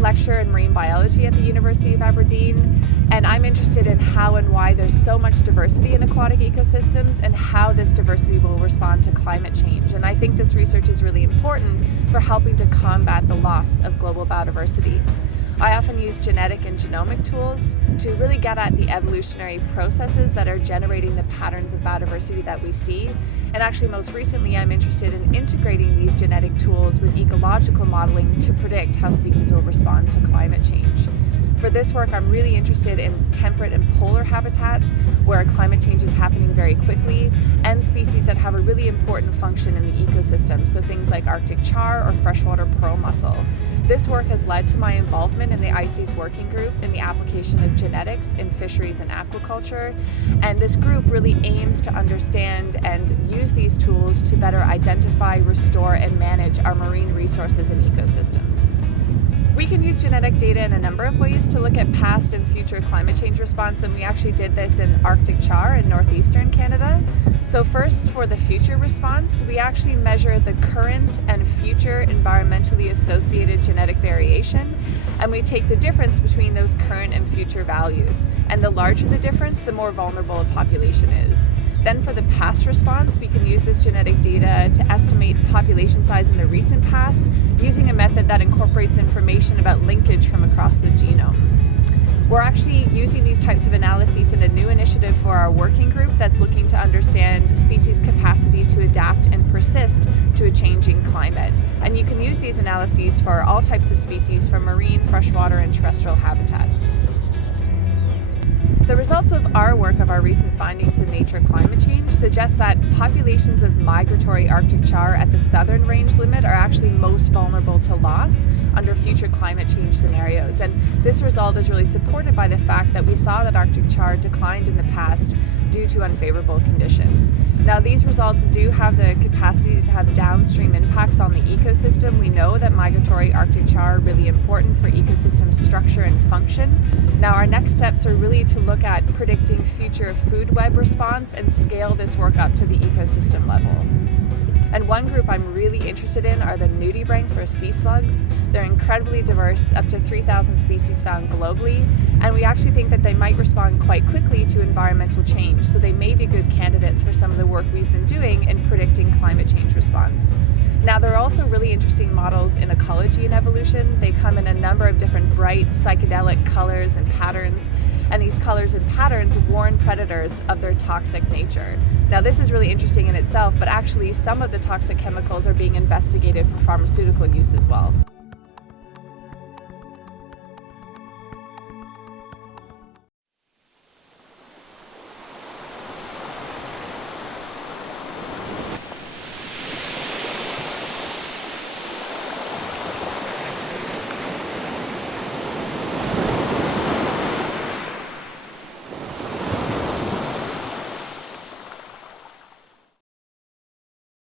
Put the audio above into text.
lecturer in marine biology at the University of Aberdeen, and I'm interested in how and why there's so much diversity in aquatic ecosystems and how this diversity will respond to climate change. And I think this research is really important for helping to combat the loss of global biodiversity. I often use genetic and genomic tools to really get at the evolutionary processes that are generating the patterns of biodiversity that we see. And actually, most recently, I'm interested in integrating these genetic tools with ecological modeling to predict how species will respond to climate change. For this work, I'm really interested in temperate and polar habitats where climate change is happening very quickly, and species that have a really important function in the ecosystem, so things like Arctic char or freshwater pearl mussel. This work has led to my involvement in the ICES working group in the application of genetics in fisheries and aquaculture, and this group really aims to understand and use these tools to better identify, restore, and manage our marine resources and ecosystems. We can use genetic data in a number of ways to look at past and future climate change response, and we actually did this in Arctic char in northeastern Canada. So first, for the future response, we actually measure the current and future environmentally associated genetic variation, and we take the difference between those current and future values. And the larger the difference, the more vulnerable a population is. Then for the past response, we can use this genetic data to estimate population size in the recent past using a method that incorporates information about linkage from across the genome. We're actually using these types of analyses in a new initiative for our working group that's looking to understand species' capacity to adapt and persist to a changing climate. And you can use these analyses for all types of species from marine, freshwater, and terrestrial habitats. The results of our work of our recent findings in Nature Climate Change suggest that populations of migratory Arctic char at the southern range limit are actually most vulnerable to loss under future climate change scenarios. And this result is really supported by the fact that we saw that Arctic char declined in the past due to unfavorable conditions. Now, these results do have the capacity to have downstream impacts on the ecosystem. We know that migratory Arctic char are really important for ecosystem structure and function. Now, our next steps are really to look at predicting future food web response and scale this work up to the ecosystem level. And one group I'm really interested in are the nudibranchs or sea slugs. They're incredibly diverse, up to 3,000 species found globally, and we actually think that they might respond quite quickly to environmental change, so they may be good candidates for some of the work we've been doing in predicting climate change response. Now, there are also really interesting models in ecology and evolution. They come in a number of different bright, psychedelic colors and patterns, and these colors and patterns warn predators of their toxic nature. Now, this is really interesting in itself, but actually some of the toxic chemicals are being investigated for pharmaceutical use as well.